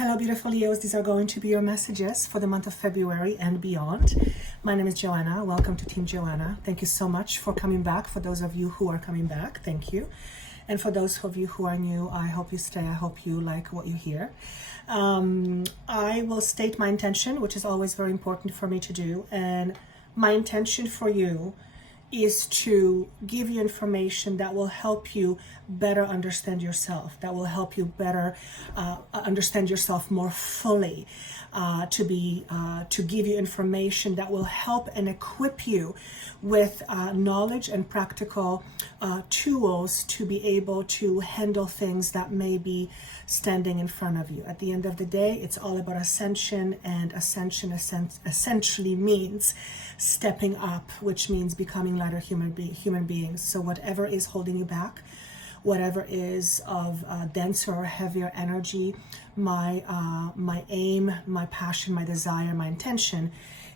Hello, beautiful Leos. These are going to be your messages for the month of February and beyond. My name is Joanna. Welcome to Team Joanna. Thank you so much for coming back. For those of you who are coming back, thank you. And for those of you who are new, I hope you stay. I hope you like what you hear. I will state my intention, which is always very important for me to do. And my intention for you is to give you information that will help you better understand yourself, that will help you better understand yourself more fully, to give you information that will help and equip you with knowledge and practical tools to be able to handle things that may be standing in front of you. At the end of the day, it's all about ascension, and ascension essentially means stepping up, which means becoming lighter human beings. So whatever is holding you back, whatever is of denser or heavier energy, my aim, my passion, my desire, my intention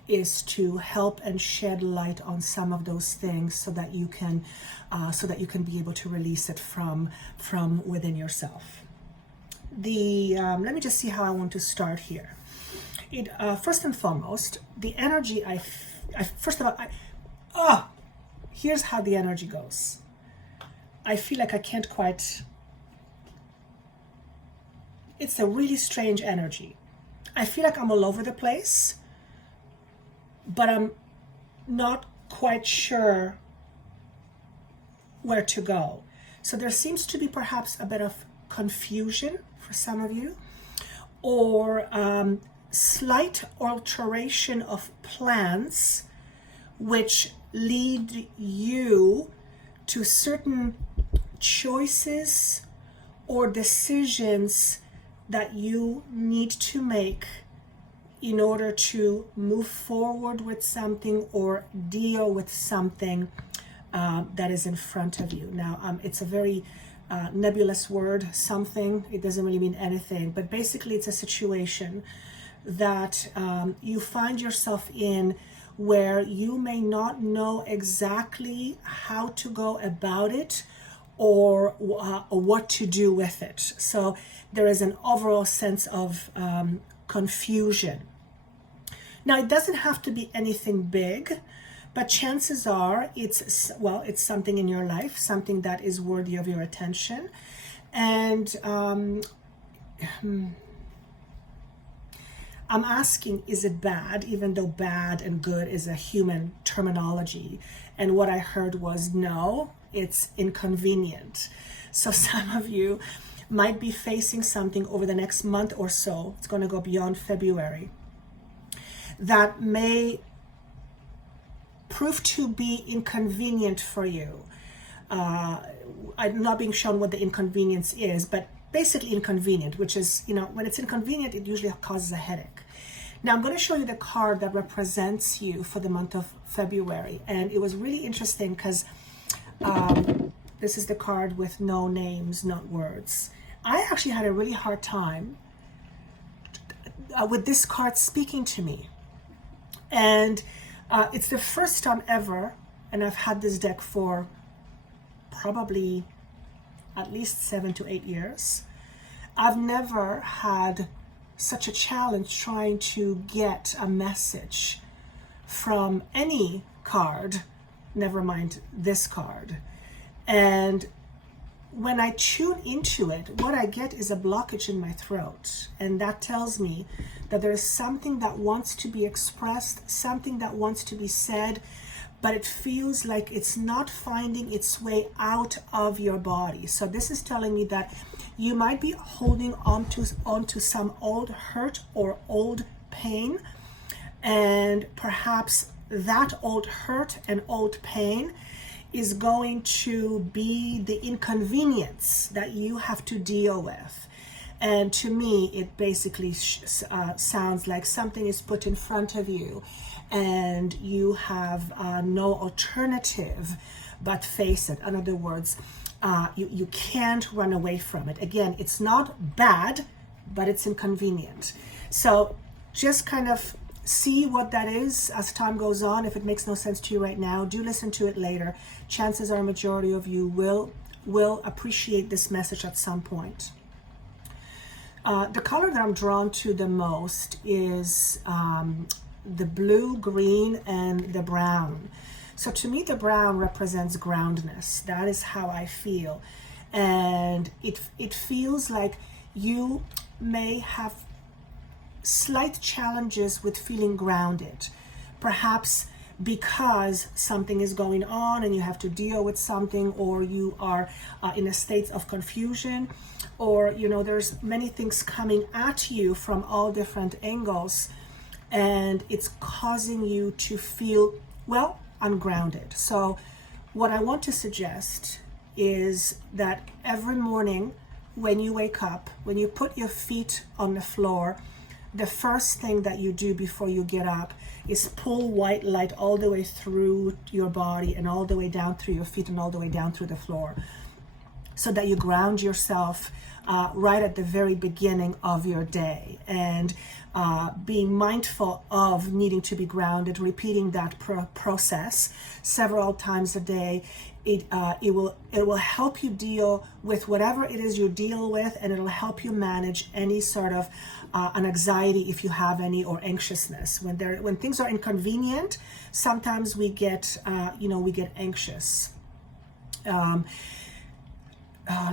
is to help and shed light on some of those things so that you can be able to release it from within yourself. Let me just see how I want to start here. First and foremost, the energy here's how the energy goes. I feel like I can't quite, it's a really strange energy. I feel like I'm all over the place, but I'm not quite sure where to go. So there seems to be perhaps a bit of confusion for some of you, or slight alteration of plans which lead you to certain choices or decisions that you need to make in order to move forward with something or deal with something that is in front of you. Now, it's a very nebulous word, something. It doesn't really mean anything, but basically it's a situation that you find yourself in where you may not know exactly how to go about it or what to do with it. So there is an overall sense of confusion. Now, it doesn't have to be anything big, but chances are it's something in your life, something that is worthy of your attention. And I'm asking, is it bad, even though bad and good is a human terminology? And what I heard was, no, it's inconvenient. So some of you might be facing something over the next month or so, it's going to go beyond February, that may prove to be inconvenient for you. I'm not being shown what the inconvenience is, but basically inconvenient, which is, when it's inconvenient, it usually causes a headache. Now I'm going to show you the card that represents you for the month of February. And it was really interesting because this is the card with no names, not words. I actually had a really hard time with this card speaking to me. And it's the first time ever, and I've had this deck for probably at least 7 to 8 years. I've never had such a challenge trying to get a message from any card, never mind this card. And when I tune into it, what I get is a blockage in my throat. And that tells me that there is something that wants to be expressed, something that wants to be said, but it feels like it's not finding its way out of your body. So this is telling me that you might be holding onto some old hurt or old pain, and perhaps that old hurt and old pain is going to be the inconvenience that you have to deal with. And to me, it basically sounds like something is put in front of you and you have no alternative but face it. In other words, you can't run away from it. Again, it's not bad, but it's inconvenient. So just kind of see what that is as time goes on. If it makes no sense to you right now, do listen to it later. Chances are a majority of you will appreciate this message at some point. The color that I'm drawn to the most is the blue, green, and the brown. So to me, the brown represents groundedness. That is how I feel. And it feels like you may have slight challenges with feeling grounded. Perhaps because something is going on and you have to deal with something, or you are in a state of confusion, or there's many things coming at you from all different angles, and it's causing you to feel, well, ungrounded. So what I want to suggest is that every morning when you wake up, when you put your feet on the floor, the first thing that you do before you get up is pull white light all the way through your body and all the way down through your feet and all the way down through the floor, so that you ground yourself right at the very beginning of your day. And being mindful of needing to be grounded, repeating that process several times a day, it will help you deal with whatever it is you deal with, and it'll help you manage any sort of an anxiety, if you have any, or anxiousness. When things are inconvenient, sometimes we get anxious. Let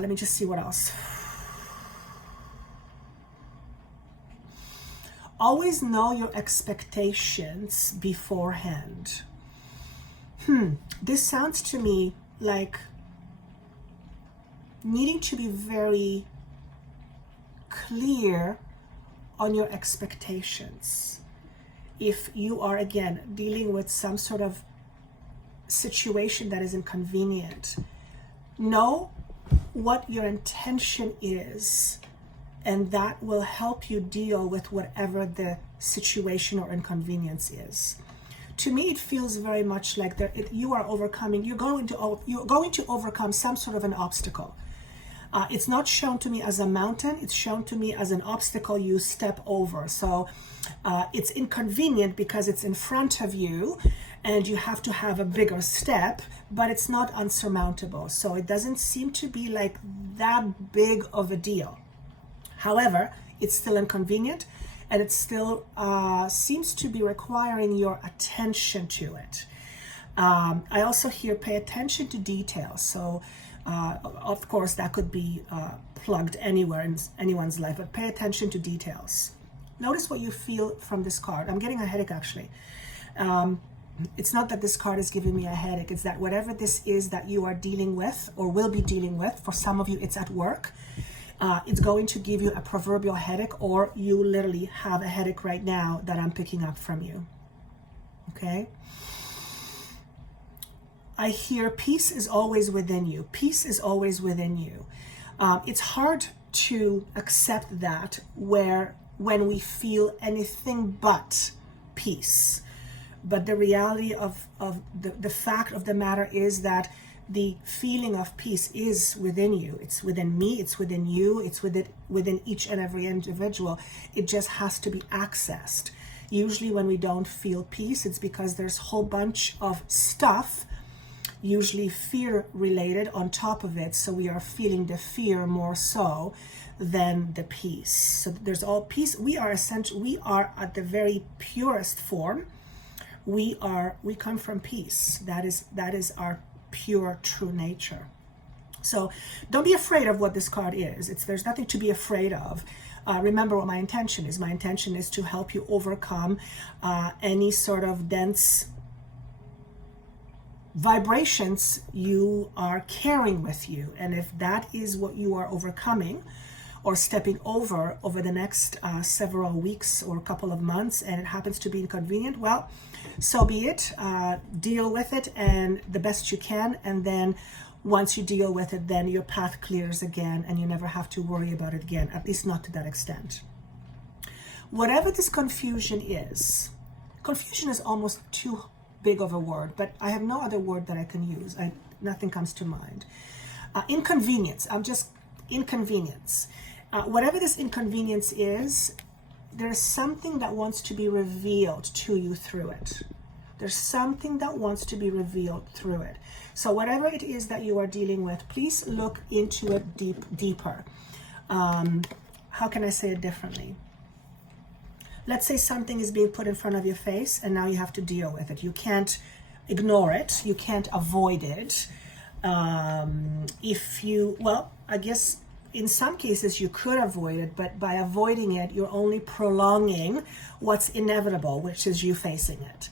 me just see what else. Always know your expectations beforehand. This sounds to me like needing to be very clear on your expectations. If you are, again, dealing with some sort of situation that is inconvenient, know what your intention is, and that will help you deal with whatever the situation or inconvenience is. To me, it feels very much like you're going to overcome some sort of an obstacle. It's not shown to me as a mountain, it's shown to me as an obstacle you step over. So it's inconvenient because it's in front of you and you have to have a bigger step, but it's not unsurmountable. So it doesn't seem to be like that big of a deal. However, it's still inconvenient, and it still seems to be requiring your attention to it. I also hear pay attention to details. So of course that could be plugged anywhere in anyone's life, but pay attention to details. Notice what you feel from this card. I'm getting a headache, actually. It's not that this card is giving me a headache. It's that whatever this is that you are dealing with or will be dealing with, for some of you it's at work, it's going to give you a proverbial headache, or you literally have a headache right now that I'm picking up from you. Okay? I hear peace is always within you. Peace is always within you. It's hard to accept that when we feel anything but peace. But the reality of the fact of the matter is that the feeling of peace is within you. It's within me, it's within you, it's within each and every individual. It just has to be accessed. Usually when we don't feel peace, it's because there's a whole bunch of stuff, usually fear related, on top of it. So we are feeling the fear more so than the peace. So there's all peace. We are essential. We are at the very purest form. We come from peace. That is our pure, true nature. So don't be afraid of what this card is. There's nothing to be afraid of. Remember what my intention is. My intention is to help you overcome any sort of dense vibrations you are carrying with you. And if that is what you are overcoming or stepping over the next several weeks or a couple of months, and it happens to be inconvenient, well, so be it. Deal with it and the best you can, and then once you deal with it, then your path clears again and you never have to worry about it again, at least not to that extent. Whatever this confusion is almost too big of a word, but I have no other word that I can use. Nothing comes to mind. Inconvenience. Inconvenience. Whatever this inconvenience is, there's something that wants to be revealed to you through it. There's something that wants to be revealed through it. So whatever it is that you are dealing with, please look into it deeper. how can I say it differently? Let's say something is being put in front of your face and now you have to deal with it. You can't ignore it. You can't avoid it. Well, I guess in some cases you could avoid it, but by avoiding it, you're only prolonging what's inevitable, which is you facing it.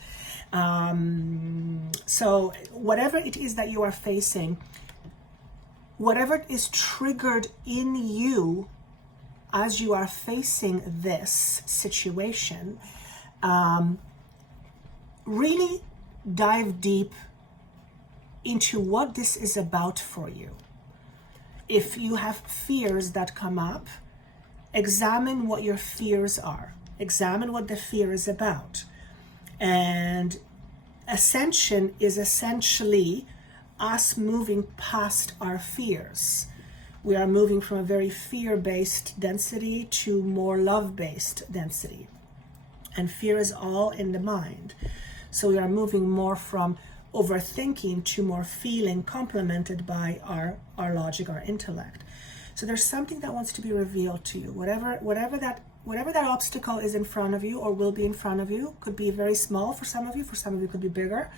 So whatever it is that you are facing, whatever is triggered in you as you are facing this situation, really dive deep into what this is about for you. If you have fears that come up, examine what your fears are. Examine what the fear is about. And Ascension is essentially us moving past our fears. We are moving from a very fear-based density to more love-based density. And fear is all in the mind. So we are moving more from overthinking to more feeling, complemented by our logic, our intellect. So there's something that wants to be revealed to you. Whatever that obstacle is in front of you or will be in front of you, could be very small for some of you could be bigger.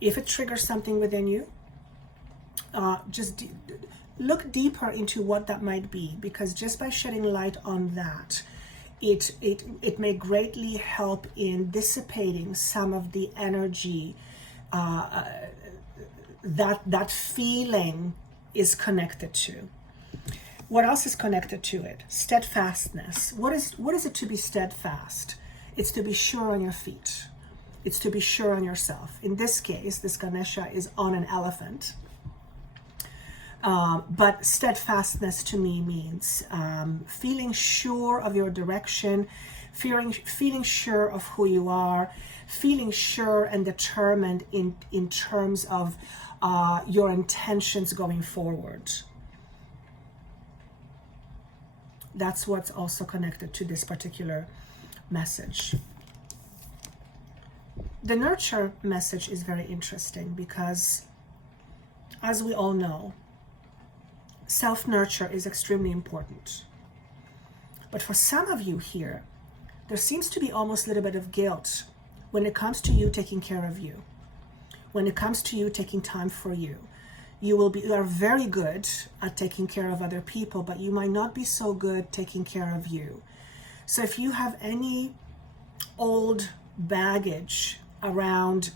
If it triggers something within you, just look deeper into what that might be, because just by shedding light on that, it may greatly help in dissipating some of the energy that feeling is connected to. What else is connected to it? Steadfastness. What is it to be steadfast? It's to be sure on your feet. It's to be sure on yourself. In this case, this Ganesha is on an elephant. But steadfastness to me means feeling sure of your direction, feeling sure of who you are, feeling sure and determined in terms of your intentions going forward. That's what's also connected to this particular message. The nurture message is very interesting because, as we all know, self-nurture is extremely important. But for some of you here, there seems to be almost a little bit of guilt when it comes to you taking care of you, when it comes to you taking time for you. You are very good at taking care of other people, but you might not be so good taking care of you. So if you have any old baggage around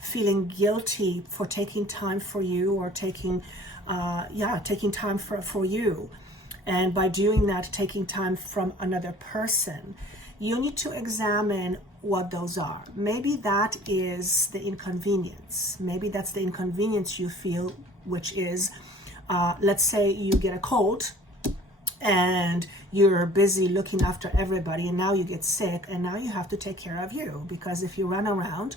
feeling guilty for taking time for you or taking time for you, and by doing that, taking time from another person, you need to examine what those are. Maybe that is the inconvenience. Maybe that's the inconvenience you feel, which is, let's say you get a cold and you're busy looking after everybody, and now you get sick, and now you have to take care of you, because if you run around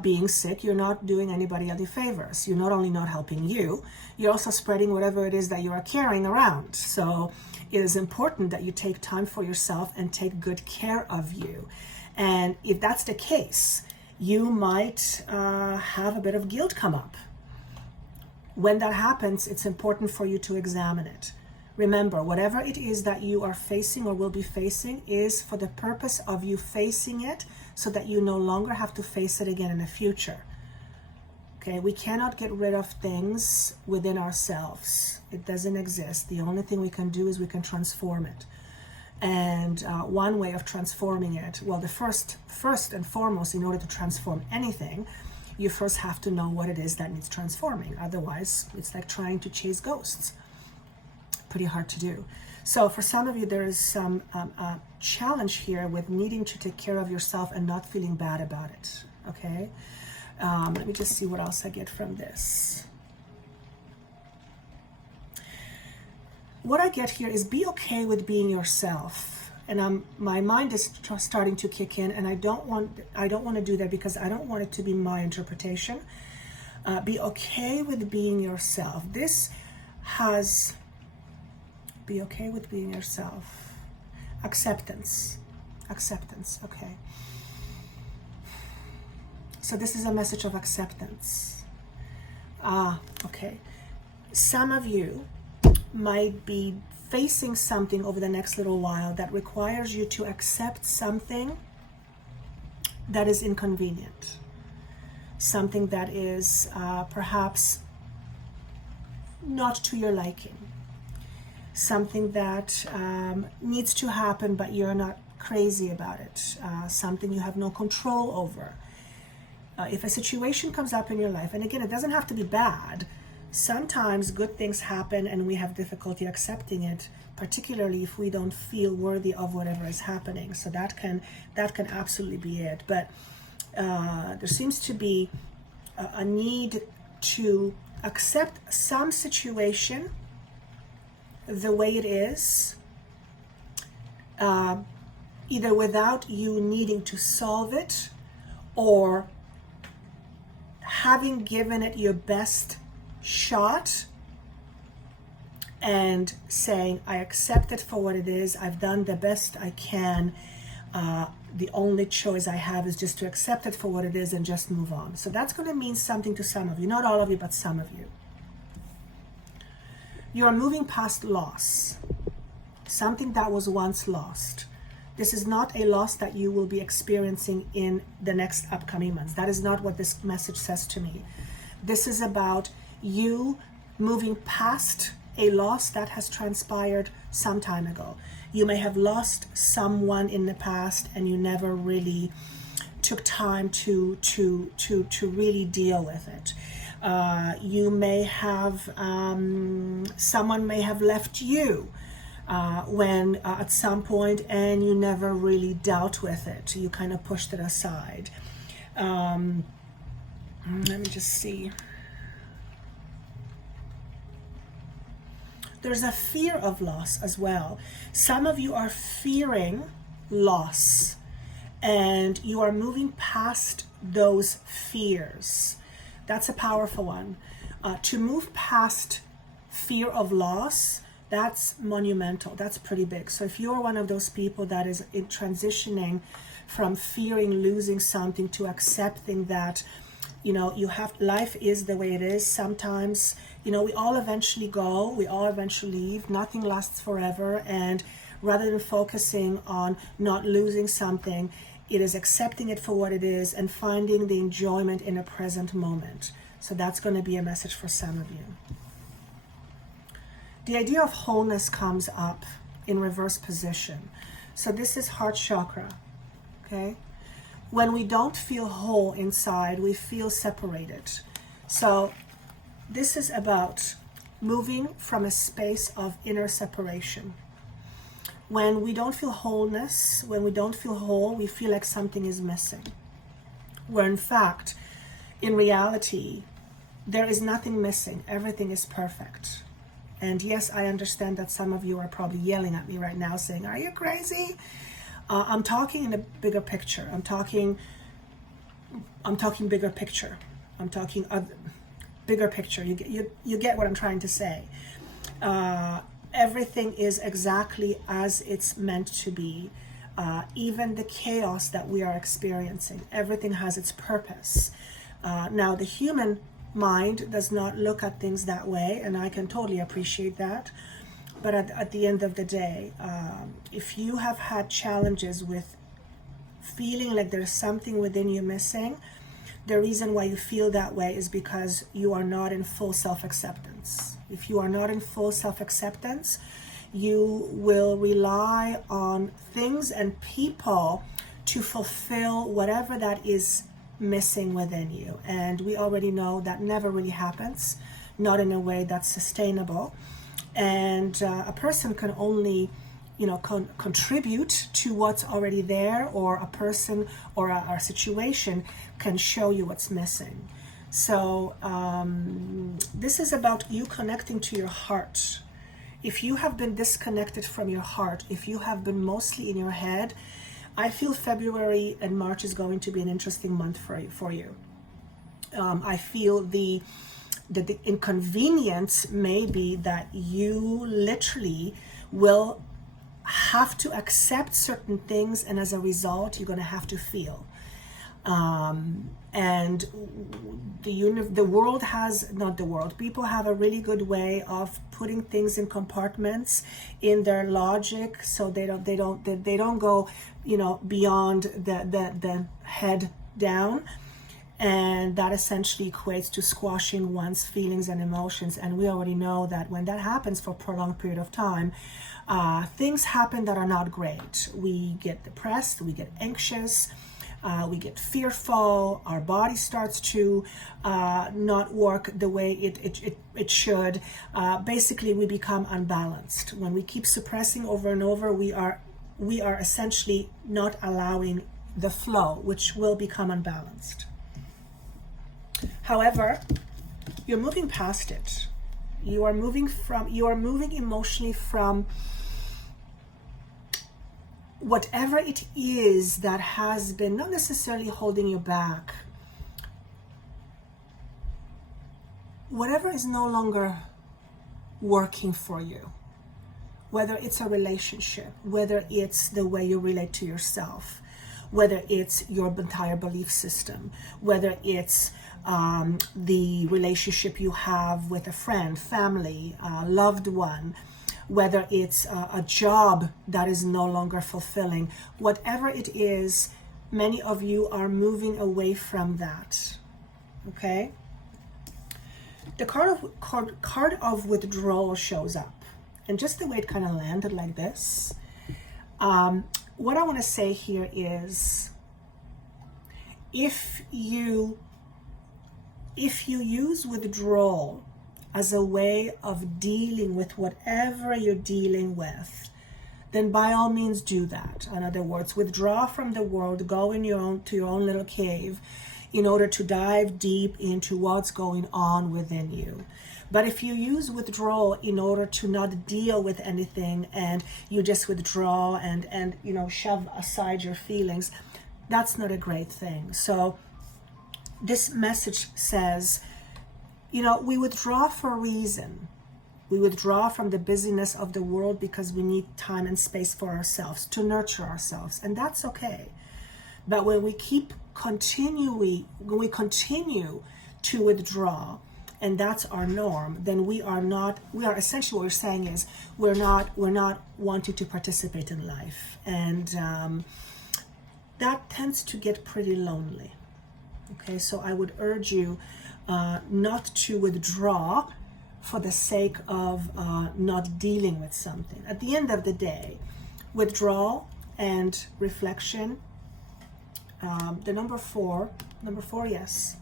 being sick, you're not doing anybody any favors. You're not only not helping you, you're also spreading whatever it is that you are carrying around. So it is important that you take time for yourself and take good care of you. And if that's the case, you might have a bit of guilt come up. When that happens, it's important for you to examine it. Remember, whatever it is that you are facing or will be facing is for the purpose of you facing it so that you no longer have to face it again in the future. Okay, we cannot get rid of things within ourselves. It doesn't exist. The only thing we can do is we can transform it. And one way of transforming it, well, the first and foremost, in order to transform anything, you first have to know what it is that needs transforming. Otherwise, it's like trying to chase ghosts. Pretty hard to do. So for some of you, there is some challenge here with needing to take care of yourself and not feeling bad about it. Okay, let me just see what else I get from this. What I get here is be okay with being yourself, and my mind is starting to kick in, and I don't want to do that because I don't want it to be my interpretation. Be okay with being yourself. This has be okay with being yourself. Acceptance, okay. So this is a message of acceptance. Okay. Some of you might be facing something over the next little while that requires you to accept something that is inconvenient, something that is perhaps not to your liking, something that needs to happen but you're not crazy about it, something you have no control over. If a situation comes up in your life, and again, it doesn't have to be bad, sometimes good things happen and we have difficulty accepting it, particularly if we don't feel worthy of whatever is happening. So that can absolutely be it. But there seems to be a need to accept some situation the way it is, either without you needing to solve it or having given it your best shot and saying, I accept it for what it is, I've done the best I can, the only choice I have is just to accept it for what it is and just move on. So that's going to mean something to some of you, not all of you, but some of you. You are moving past loss, something that was once lost. This is not a loss that you will be experiencing in the next upcoming months. That is not what this message says to me. This is about you moving past a loss that has transpired some time ago. You may have lost someone in the past and you never really took time to really deal with it. You may have, someone may have left you when at some point and you never really dealt with it. You kind of pushed it aside. Let me just see. There's a fear of loss as well. Some of you are fearing loss and you are moving past those fears. That's a powerful one. To move past fear of loss, that's monumental. That's pretty big. So if you're one of those people that is in transitioning from fearing losing something to accepting that, you know, you have, life is the way it is. Sometimes, you know, we all eventually go, we all eventually leave, nothing lasts forever. And rather than focusing on not losing something, it is accepting it for what it is and finding the enjoyment in a present moment. So that's going to be a message for some of you. The idea of wholeness comes up in reverse position. So this is heart chakra, okay? When we don't feel whole inside, we feel separated. So this is about moving from a space of inner separation. When we don't feel wholeness, when we don't feel whole, we feel like something is missing. Where in fact, in reality, there is nothing missing. Everything is perfect. And yes, I understand that some of you are probably yelling at me right now saying, are you crazy? I'm talking in a bigger picture. I'm talking bigger picture. I'm talking bigger picture. You get what I'm trying to say. Everything is exactly as it's meant to be. Even the chaos that we are experiencing, everything has its purpose. Now, the human mind does not look at things that way, and I can totally appreciate that. But at the end of the day, if you have had challenges with feeling like there's something within you missing, the reason why you feel that way is because you are not in full self-acceptance. If you are not in full self-acceptance, you will rely on things and people to fulfill whatever that is missing within you. And we already know that never really happens, not in a way that's sustainable. And a person can only, you know, contribute to what's already there, or a person or a situation can show you what's missing. So this is about you connecting to your heart. If you have been disconnected from your heart, if you have been mostly in your head, I feel February and March is going to be an interesting month for you. I feel the inconvenience may be that you literally will have to accept certain things, and as a result, you're going to have to feel. And the world has, not the world, people have a really good way of putting things in compartments in their logic, so they don't go, beyond the head down. And that essentially equates to squashing one's feelings and emotions. And we already know that when that happens for a prolonged period of time, things happen that are not great. We get depressed, we get anxious, we get fearful, our body starts to not work the way it should. Basically, we become unbalanced. When we keep suppressing over and over, we are essentially not allowing the flow, which will become unbalanced. However, you're moving past it. You are moving emotionally from whatever it is that has been not necessarily holding you back. Whatever is no longer working for you, whether it's a relationship, whether it's the way you relate to yourself, whether it's your entire belief system, whether it's the relationship you have with a friend, family, loved one, whether it's a job that is no longer fulfilling, whatever it is, many of you are moving away from that, okay? The card of withdrawal shows up, and just the way it kind of landed like this, what I want to say here is, if you use withdrawal as a way of dealing with whatever you're dealing with, then by all means do that. In other words, withdraw from the world, go to your own little cave in order to dive deep into what's going on within you. But if you use withdrawal in order to not deal with anything, and you just withdraw and shove aside your feelings, that's not a great thing. So this message says, we withdraw for a reason. We withdraw from the busyness of the world because we need time and space for ourselves, to nurture ourselves, and that's okay. But when we continue to withdraw, and that's our norm, then we are essentially, what we're saying is, we're not wanting to participate in life. And that tends to get pretty lonely. Okay, so I would urge you not to withdraw for the sake of not dealing with something. At the end of the day, withdrawal and reflection, the number four, yes.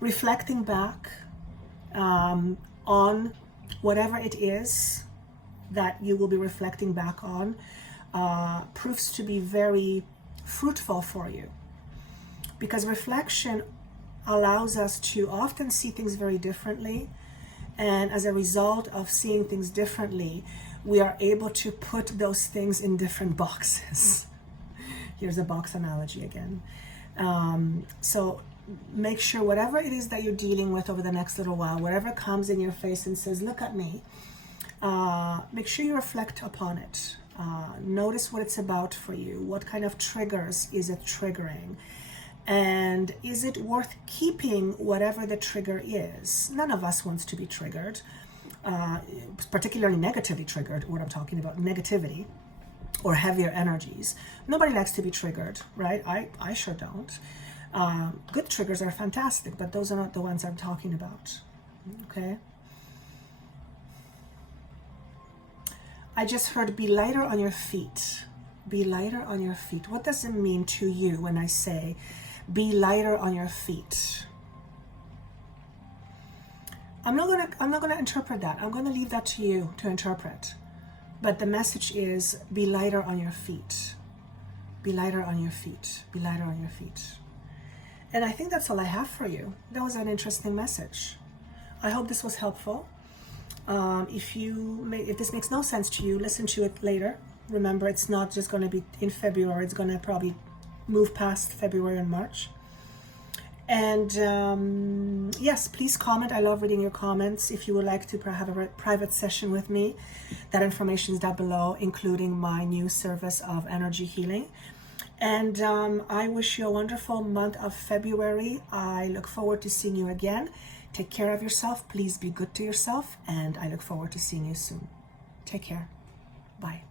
Reflecting back on whatever it is that you will be reflecting back on proves to be very fruitful for you. Because reflection allows us to often see things very differently, and as a result of seeing things differently, we are able to put those things in different boxes. Here's a box analogy again. So make sure whatever it is that you're dealing with over the next little while, whatever comes in your face and says, look at me, make sure you reflect upon it. Notice what it's about for you. What kind of triggers is it triggering? And is it worth keeping whatever the trigger is? None of us wants to be triggered, particularly negatively triggered, what I'm talking about, negativity or heavier energies. Nobody likes to be triggered, right? I sure don't. Good triggers are fantastic, but those are not the ones I'm talking about, okay? I just heard, be lighter on your feet. Be lighter on your feet. What does it mean to you when I say, be lighter on your feet? I'm not gonna interpret that. I'm gonna leave that to you to interpret. But the message is, be lighter on your feet. Be lighter on your feet. Be lighter on your feet. And I think that's all I have for you. That was an interesting message. I hope this was helpful. If this makes no sense to you, listen to it later. Remember, it's not just going to be in February. It's going to probably move past February and March. And yes, please comment. I love reading your comments. If you would like to have a private session with me, that information is down below, including my new service of energy healing. And I wish you a wonderful month of February. I look forward to seeing you again. Take care of yourself. Please be good to yourself. And I look forward to seeing you soon. Take care. Bye.